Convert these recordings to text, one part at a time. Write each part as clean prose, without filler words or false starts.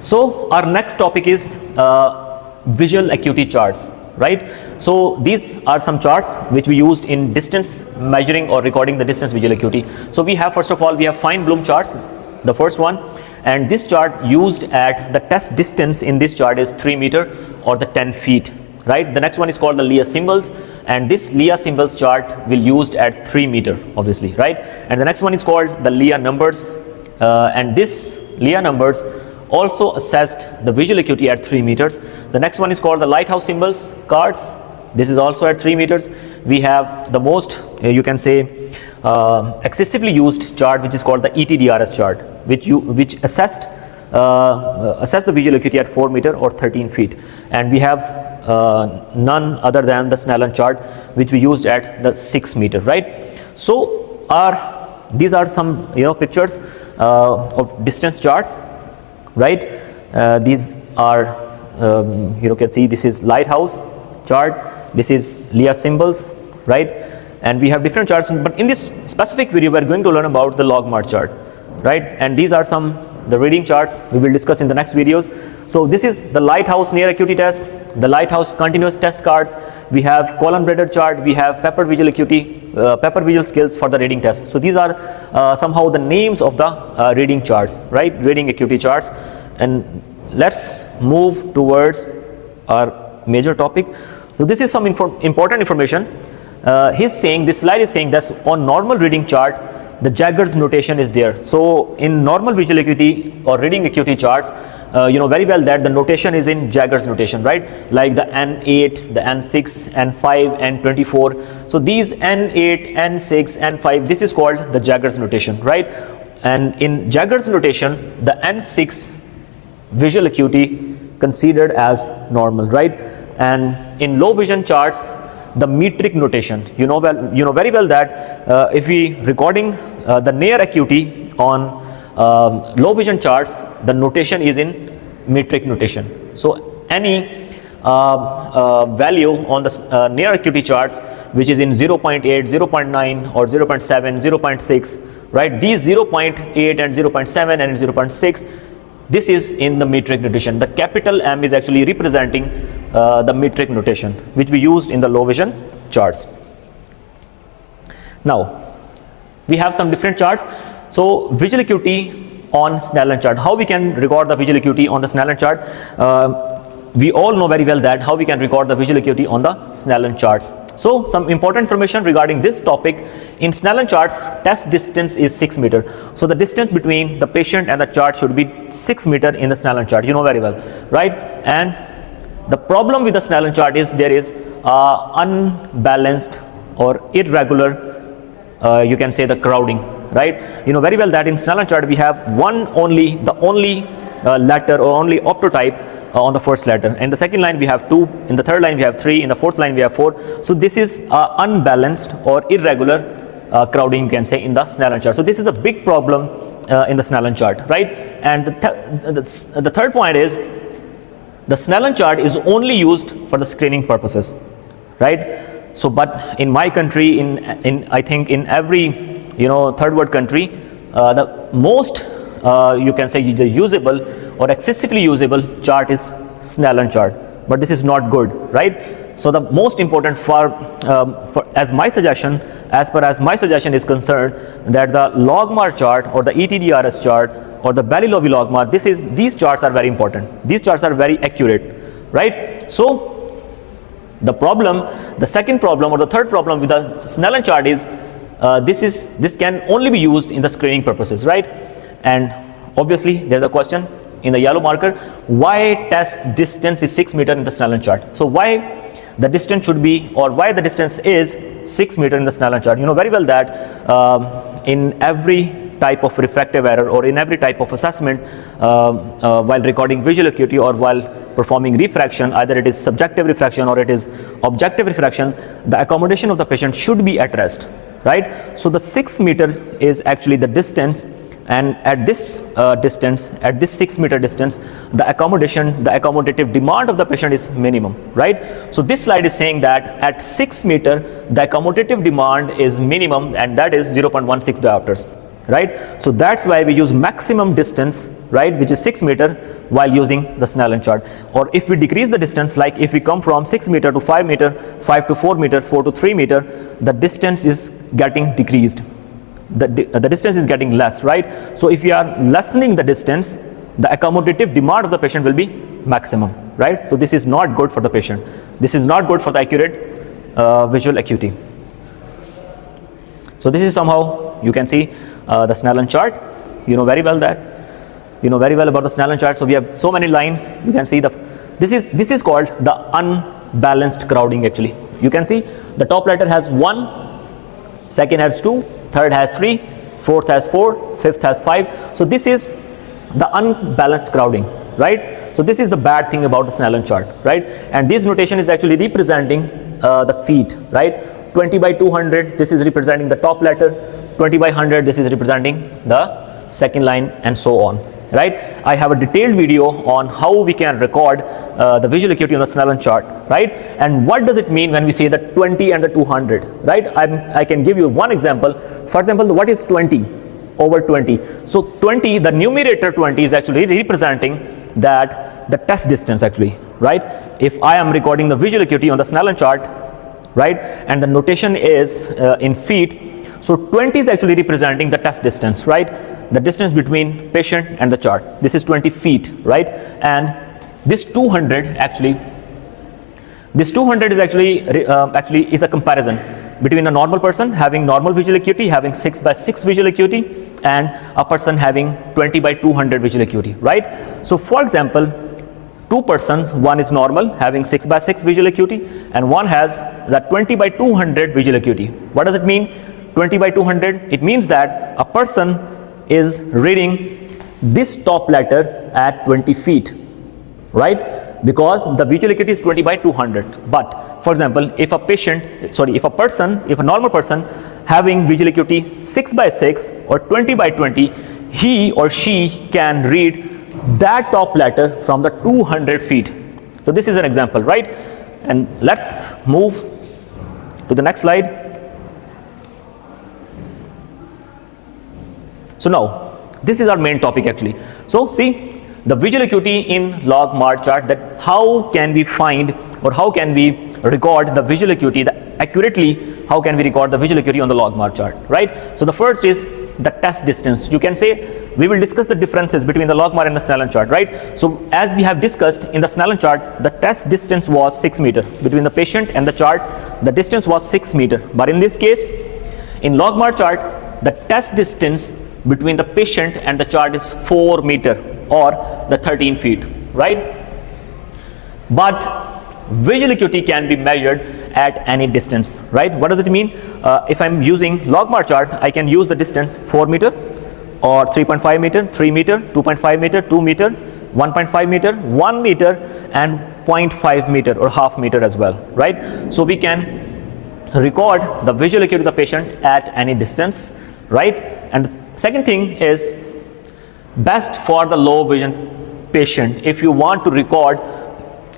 So our next topic is visual acuity charts, right? So these are some charts which we used in distance measuring or recording the distance visual acuity. So we have, first of all, we have fine bloom charts, the first one, and this chart used at the test distance in this chart is 3 meter or the 10 feet, right? The next one is called the Leah symbols, and this Leah symbols chart will used at 3 meter, obviously, right? And the next one is called the Leah numbers, and this Leah numbers also assessed the visual acuity at 3 meters. The next one is called the lighthouse symbols cards. This is also at 3 meters. We have the most, you can say, excessively used chart, which is called the ETDRS chart, which assessed the visual acuity at 4 meter or 13 feet. And we have none other than the Snellen chart, which we used at the 6 meter, right? So these are some pictures of distance charts, right? These are you can see this is lighthouse chart, this is Leah symbols, right? And we have different charts, but in this specific video we are going to learn about the Logmar chart, right? And these are the reading charts we will discuss in the next videos. So this is the lighthouse near acuity test, the lighthouse continuous test cards, we have column Brader chart, we have pepper visual acuity, pepper visual skills for the reading test. So these are somehow the names of the reading charts, right? Reading acuity charts. And let's move towards our major topic. So this is some important information. This slide is saying that on normal reading chart, the Jaggers notation is there. So in normal visual acuity or reading acuity charts, you know very well that the notation is in Jaggers notation, right? Like the N8, the N6, N5, N24. So these N8, N6, N5, this is called the Jaggers notation, right? And in Jaggers notation, the N6 visual acuity considered as normal, right? And in low vision charts, the metric notation, you know very well that if we recording the near acuity on low vision charts, the notation is in metric notation. So any value on the near acuity charts which is in 0.8, 0.9 or 0.7, 0.6, right? These 0.8 and 0.7 and 0.6, this is in the metric notation. The capital M is actually representing the metric notation which we used in the low vision charts. Now we have some different charts. So visual acuity on Snellen chart, how we can record the visual acuity on the Snellen chart? We all know very well that how we can record the visual acuity on the Snellen charts. So some important information regarding this topic. In Snellen charts, test distance is 6 meter. So the distance between the patient and the chart should be 6 meter in the Snellen chart, you know very well, right? And the problem with the Snellen chart is there is unbalanced or irregular, you can say, the crowding, right? You know very well that in Snellen chart we have the only letter or only optotype on the first letter. In the second line we have 2, in the third line we have 3, in the fourth line we have 4. So this is unbalanced or irregular crowding, you can say, in the Snellen chart. So this is a big problem in the Snellen chart, right? And the third point is the Snellen chart is only used for the screening purposes, right? So but in my country, I think in every third world country, the most you can say the usable or excessively usable chart is Snellen chart, but this is not good, right? So the most important as per as my suggestion is concerned, that the Logmar chart or the ETDRS chart or the Belly-Lovie Logmar, these charts are very important. These charts are very accurate, right? So the second problem or the third problem with the Snellen chart is this can only be used in the screening purposes, right? And obviously there's a question in the yellow marker, why test distance is 6 meter in the Snellen chart? So why the distance should be, or why the distance is 6 meter in the Snellen chart? You know very well that in every type of refractive error or in every type of assessment while recording visual acuity or while performing refraction, either it is subjective refraction or it is objective refraction, the accommodation of the patient should be at rest, right? So the 6 meter is actually the distance, and at this distance, at this 6 meter distance, the accommodative demand of the patient is minimum, right? So this slide is saying that at 6 meter, the accommodative demand is minimum, and that is 0.16 diopters, right? So that's why we use maximum distance, right, which is 6 meter while using the Snellen chart. Or if we decrease the distance, like if we come from 6 meter to 5 meter, 5 to 4 meter, 4 to 3 meter, the distance is getting decreased. The distance is getting less, right? So if we are lessening the distance, the accommodative demand of the patient will be maximum, right? So this is not good for the patient. This is not good for the accurate visual acuity. So this is somehow, you can see the Snellen chart. You know very well about the Snellen chart. So we have so many lines. You can see this is called the unbalanced crowding actually. You can see the top letter has 1, second has 2, third has 3, fourth has 4, fifth has 5. So this is the unbalanced crowding, right? So this is the bad thing about the Snellen chart, right? And this notation is actually representing the feet, right? 20 by 200, this is representing the top letter. 20 by 100, this is representing the second line, and so on, right? I have a detailed video on how we can record the visual acuity on the Snellen chart, right? And what does it mean when we say the 20 and the 200, right? I can give you one example. For example, what is 20 over 20? So 20, the numerator 20 is actually representing that the test distance actually, right? If I am recording the visual acuity on the Snellen chart, right, and the notation is in feet, so 20 is actually representing the test distance, right? The distance between patient and the chart. This is 20 feet, right? And this 200 is actually is a comparison between a normal person having normal visual acuity, having 6 by 6 visual acuity, and a person having 20 by 200 visual acuity, right? So for example, two persons, one is normal having 6 by 6 visual acuity, and one has that 20 by 200 visual acuity. What does it mean? 20 by 200, it means that a person is reading this top letter at 20 feet, right? Because the visual acuity is 20 by 200. But for example, if a normal person having visual acuity 6 by 6 or 20 by 20, he or she can read that top letter from the 200 feet. So this is an example, right? And let's move to the next slide. So now, this is our main topic actually. So see, the visual acuity in Logmar chart, that how can we find or how can we record the visual acuity, accurately how can we record the visual acuity on the Logmar chart, right? So the first is the test distance. You can say, we will discuss the differences between the Logmar and the Snellen chart, right? So as we have discussed in the Snellen chart, the test distance was 6 meter. Between the patient and the chart, the distance was 6 meter. But in this case, in Logmar chart, the test distance between the patient and the chart is 4 meter or the 13 feet, right? But visual acuity can be measured at any distance, right? What does it mean? If I'm using Logmar chart, I can use the distance 4 meter or 3.5 meter, 3 meter, 2.5 meter, 2 meter, 1.5 meter, 1 meter, and 0.5 meter or half meter as well, right? So we can record the visual acuity of the patient at any distance, right? And the second thing is best for the low vision patient. If you want to record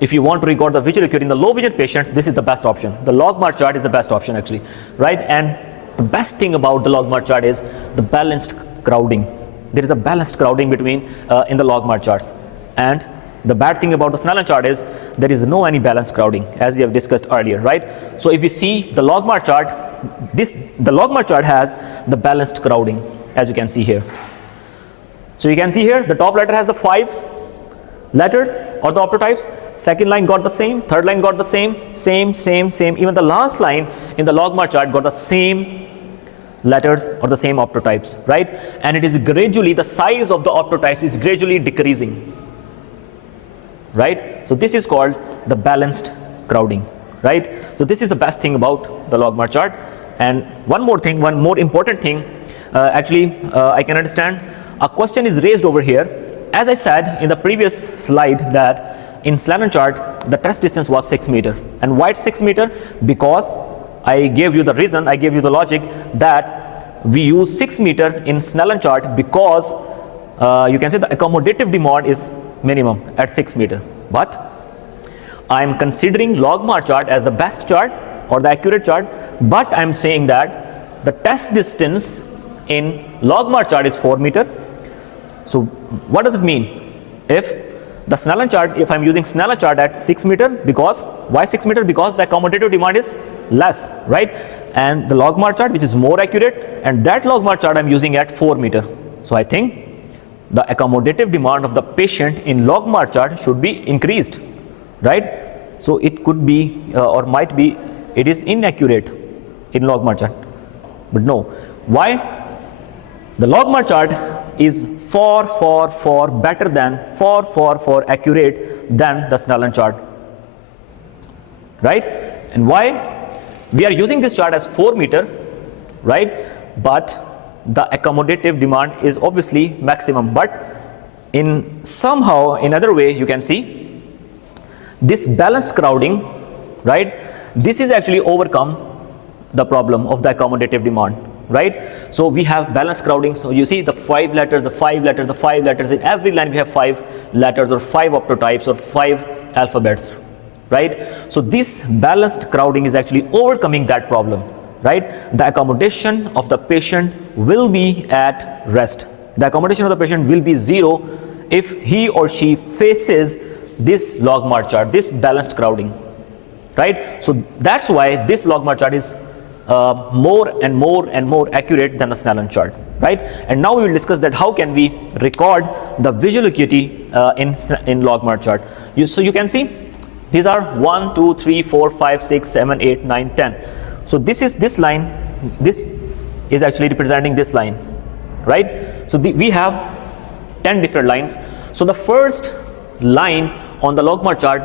the visual acuity in the low vision patients, this is the best option. The Logmar chart is the best option actually, right? And the best thing about the Logmar chart is the balanced crowding. There is a balanced crowding between in the Logmar charts. And the bad thing about the Snellen chart is there is no any balanced crowding, as we have discussed earlier, right? So if you see the Logmar chart, the Logmar chart has the balanced crowding, as you can see here. So you can see here the top letter has the 5 letters or the optotypes. Second line got the same, third line got the same. Even the last line in the Logmar chart got the same letters or the same optotypes, right? And it is gradually, the size of the optotypes is gradually decreasing, right? So this is called the balanced crowding, right? So this is the best thing about the Logmar chart. And one more important thing, I can understand a question is raised over here. As I said in the previous slide that in Snellen chart, the test distance was 6 meter. And why it's 6 meter? Because I gave you the reason, I gave you the logic that we use 6 meter in Snellen chart because you can say the accommodative demand is minimum at 6 meter. But I am considering Logmar chart as the best chart or the accurate chart, but I am saying that the test distance in Logmar chart is 4 meter. So what does it mean? If The Snellen chart, if I'm using Snellen chart at 6 meter, because why 6 meter? Because the accommodative demand is less, right? And the Logmar chart, which is more accurate, and that Logmar chart I'm using at 4 meter. So I think the accommodative demand of the patient in Logmar chart should be increased, right? So it could be or might be it is inaccurate in Logmar chart, but no. Why? The Logmar chart is far better than far accurate than the Snellen chart, right? And why? We are using this chart as 4 meter, right? But the accommodative demand is obviously maximum, but in somehow in other way you can see this balanced crowding, right? This is actually overcome the problem of the accommodative demand, right? So we have balanced crowding. So you see the 5 letters, the 5 letters, the 5 letters. In every line we have 5 letters or 5 optotypes or 5 alphabets, right? So this balanced crowding is actually overcoming that problem, right? The accommodation of the patient will be at rest. The accommodation of the patient will be 0 if he or she faces this Logmar chart, this balanced crowding, right? So that's why this Logmar chart is more and more accurate than the Snellen chart, right? And now we will discuss that how can we record the visual acuity in Logmar chart. So you can see these are 1, 2, 3, 4, 5, 6, 7, 8, 9, 10. So this is this line, this is actually representing this line, right? So we have 10 different lines. So the first line on the Logmar chart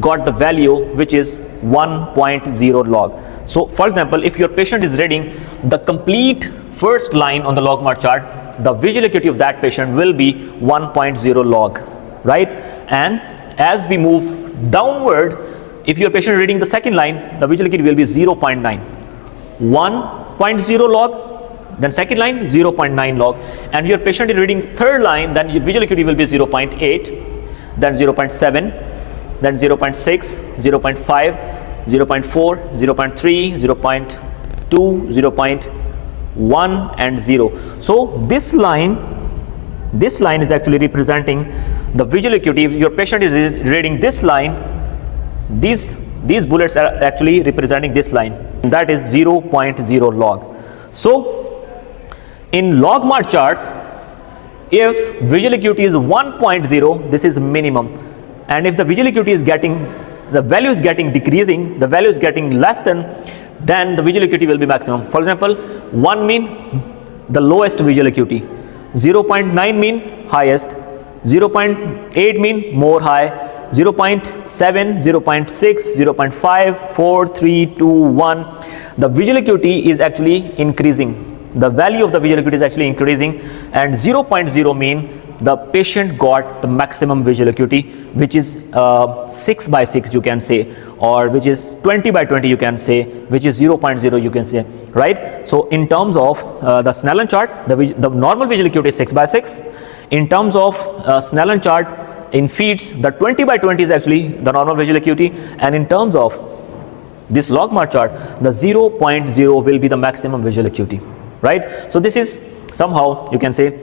got the value which is 1.0 log. So for example, if your patient is reading the complete first line on the Logmar chart, the visual acuity of that patient will be 1.0 log, right? And as we move downward, if your patient is reading the second line, the visual acuity will be 0.9. 1.0 log, then second line 0.9 log, and your patient is reading third line, then your visual acuity will be 0.8, then 0.7, then 0.6, 0.5, 0.4, 0.3, 0.2, 0.1 and 0. So this line is actually representing the visual acuity. If your patient is reading this line, these bullets are actually representing this line, that is 0.0 log. So in Logmar charts, if visual acuity is 1.0, this is minimum, and if the visual acuity is the value is getting decreasing, the value is getting lessened, then the visual acuity will be maximum. For example, 1 mean the lowest visual acuity, 0.9 mean highest, 0.8 mean more high, 0.7, 0.6, 0.5, 4, 3, 2, 1. The visual acuity is actually increasing. The value of the visual acuity is actually increasing, and 0.0 mean the patient got the maximum visual acuity, which is 6 by 6 you can say, or which is 20 by 20 you can say, which is 0.0 you can say, right? So in terms of the Snellen chart, the normal visual acuity is 6 by 6. In terms of Snellen chart in feet, the 20 by 20 is actually the normal visual acuity, and in terms of this Logmar chart, the 0.0 will be the maximum visual acuity, right? So this is somehow you can say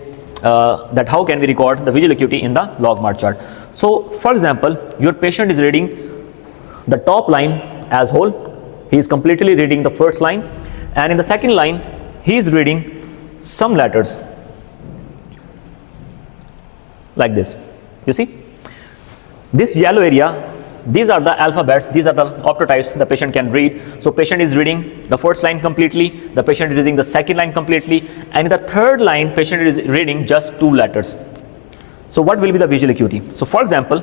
that how can we record the visual acuity in the Logmar chart. So for example, your patient is reading the top line as whole, he is completely reading the first line, and in the second line he is reading some letters like this. You see this yellow area, these are the alphabets, these are the optotypes the patient can read. So patient is reading the first line completely, the patient is reading the second line completely, and in the third line patient is reading just 2 letters. So what will be the visual acuity? So for example,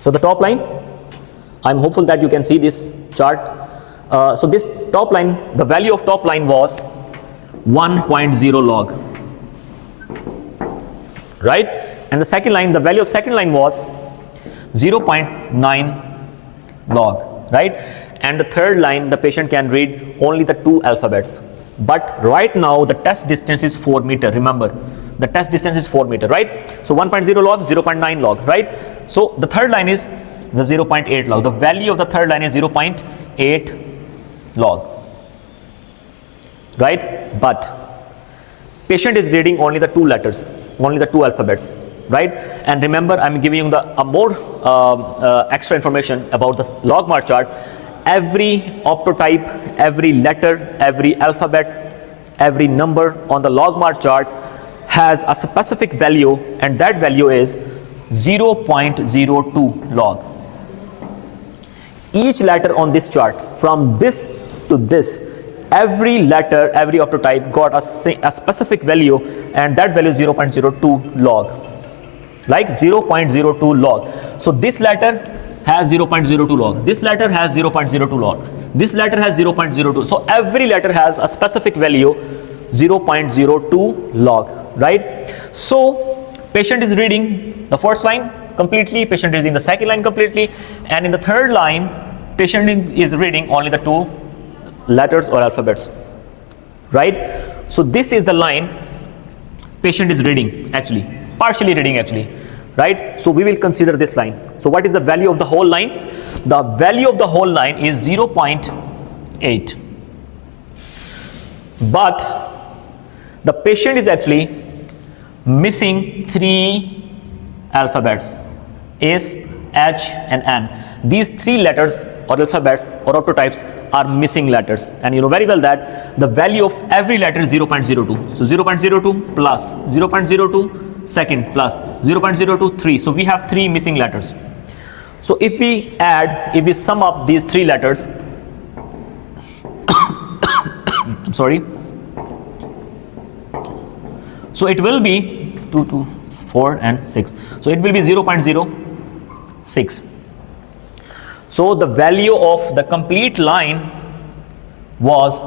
so the top line, I'm hopeful that you can see this chart. So this top line, the value of top line was 1.0 log, right? And the second line, the value of second line was 0.9 log, right? And the third line, the patient can read only the 2 alphabets. But right now the test distance is 4 meter. Remember, the test distance is 4 meter, right? So 1.0 log, 0.9 log, right? So the third line is the 0.8 log. The value of the third line is 0.8 log, right? But patient is reading only the two letters, only the two alphabets, right? And remember, I'm giving you a more extra information about the Logmar chart. Every optotype, every letter, every alphabet, every number on the Logmar chart has a specific value, and that value is 0.02 log. Each letter on this chart, from this to this, every letter, every optotype got a specific value, and that value is 0.02 log, like 0.02 log. So this letter has 0.02 log, this letter has 0.02 log, this letter has 0.02. So every letter has a specific value, 0.02 log, right? So patient is reading the first line completely, patient is reading the second line completely, and in the third line patient is reading only the two letters or alphabets, right? So this is the line patient is reading, actually partially reading actually, right? So we will consider this line. So what is the value of the whole line? The value of the whole line is 0.8, but the patient is actually missing three alphabets, S, H and N. These three letters or alphabets or optotypes are missing letters, and you know very well that the value of every letter is 0.02. So 0.02 plus 0.02 second plus 0.02 3. So we have three missing letters. So if we sum up these three letters I'm sorry, so it will be 2, 2, 4 and 6. So it will be 0.06. So the value of the complete line was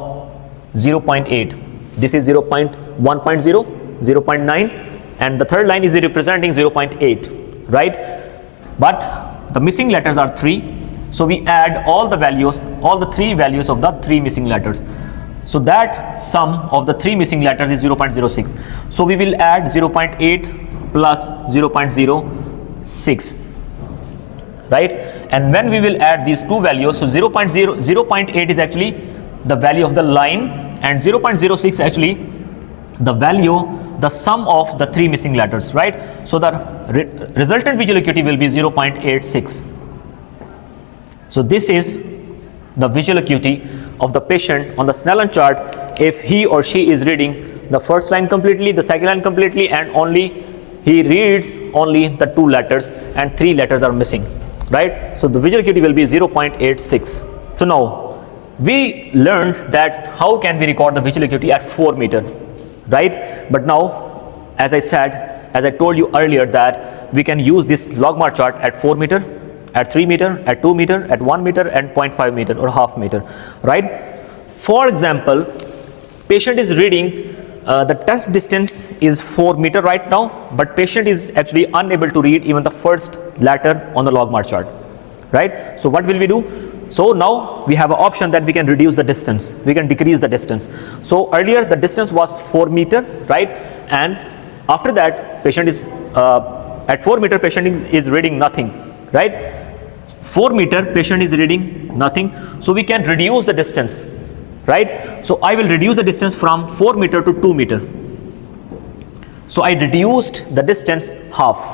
0.8. This is 0.1.0, 0.9, and the third line is representing 0.8, right? But the missing letters are 3. So we add all the values, all the three values of the three missing letters. So that sum of the three missing letters is 0.06. So we will add 0.8 plus 0.06, right? And when we will add these two values, so 0.8 is actually the value of the line, and 0.06 actually the value, the sum of the three missing letters, right? So the resultant visual acuity will be 0.86. So this is the visual acuity of the patient on the Snellen chart if he or she is reading the first line completely, the second line completely, and only he reads only the two letters and three letters are missing, right? So the visual acuity will be 0.86. So now we learned that how can we record the visual acuity at 4 meter, right? But now, as I told you earlier, that we can use this Logmar chart at 4 meter, at 3 meter, at 2 meter, at 1 meter, and 0.5 meter or half meter, right? For example, patient is reading the test distance is 4 meter right now, but patient is actually unable to read even the first letter on the Logmar chart, right? So what will we do? So now we have an option that we can reduce the distance, we can decrease the distance. So earlier the distance was 4 meter, right? And after that patient is at 4 meter patient is reading nothing, right? 4 meter patient is reading nothing, so we can reduce the distance, right? So I will reduce the distance from 4 meter to 2 meter. So I reduced the distance half,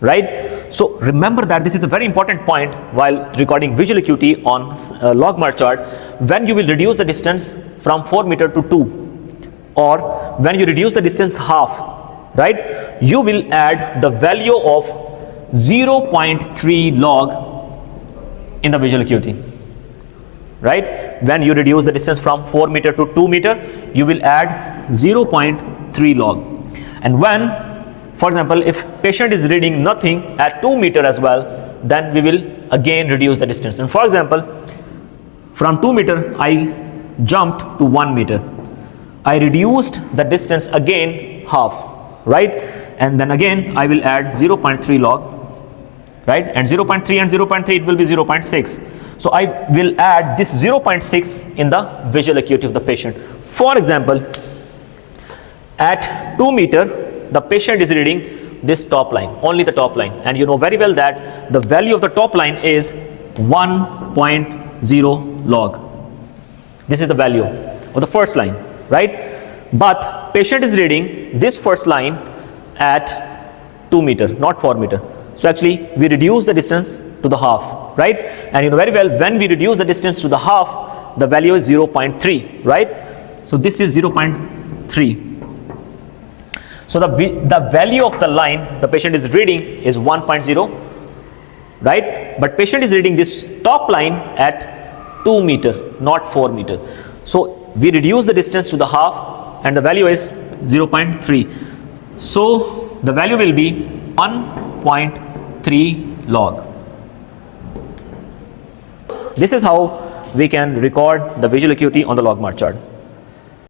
right? So remember that this is a very important point while recording visual acuity on Logmar chart. When you will reduce the distance from 4 meter to 2, or when you reduce the distance half, right, you will add the value of 0.3 log in the visual acuity, right? When you reduce the distance from 4 meter to 2 meter, you will add 0.3 log. And when, for example, if patient is reading nothing at 2 meter as well, then we will again reduce the distance. And for example, from 2 meter I jumped to 1 meter, I reduced the distance again half, right? And then again I will add 0.3 log, right? And 0.3 and 0.3, it will be 0.6. So I will add this 0.6 in the visual acuity of the patient. For example, at 2 meter the patient is reading this top line, only the top line, and you know very well that the value of the top line is 1.0 log. This is the value of the first line, right? but patient is reading this first line at 2 meter, not 4 meter. So actually we reduce the distance to the half, right? And you know very well, when we reduce the distance to the half, the value is 0.3, right? So this is 0.3. So the value of the line the patient is reading is 1.0, right? But patient is reading this top line at 2 meter, not 4 meter. So we reduce the distance to the half and the value is 0.3. So the value will be 1.3 log. This is how we can record the visual acuity on the Logmar chart.